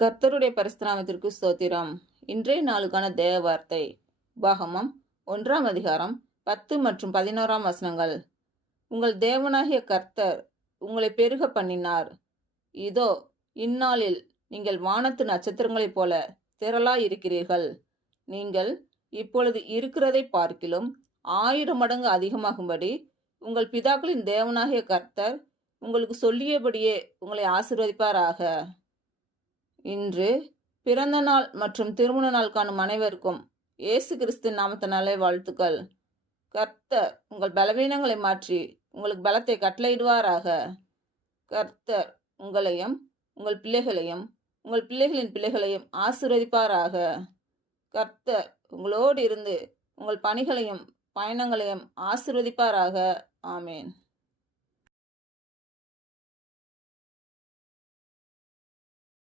கர்த்தருடைய பரிசுத்த ஸ்தோத்திரம். இன்றைய நாளுக்கான தேவ வார்த்தை உபாகமம் 1ஆம் அதிகாரம் 10 மற்றும் 11ஆம் வசனங்கள். உங்கள் தேவனாகிய கர்த்தர் உங்களை பெருக பண்ணினார். இதோ இந்நாளில் நீங்கள் வானத்து நட்சத்திரங்களைப் போல திரளாய் இருக்கிறீர்கள். நீங்கள் இப்பொழுது இருக்கிறதை பார்க்கிலும் 1000 மடங்கு அதிகமாகும்படி உங்கள் பிதாக்களின் தேவனாகிய கர்த்தர் உங்களுக்கு சொல்லியபடியே உங்களை ஆசீர்வதிப்பாராக. இன்று பிறந்த நாள் மற்றும் திருமண நாள் காணும் அனைவருக்கும் இயேசு கிறிஸ்து நாமத்தினாலே வாழ்த்துக்கள். கர்த்தர் உங்கள் பலவீனங்களை மாற்றி உங்களுக்கு பலத்தை கட்டளையிடுவாராக. கர்த்தர் உங்களையும் உங்கள் பிள்ளைகளையும் உங்கள் பிள்ளைகளின் பிள்ளைகளையும் ஆசீர்வதிப்பாராக. கர்த்தர் உங்களோடு இருந்து உங்கள் பணிகளையும் பயணங்களையும் ஆசீர்வதிப்பாராக. ஆமேன்.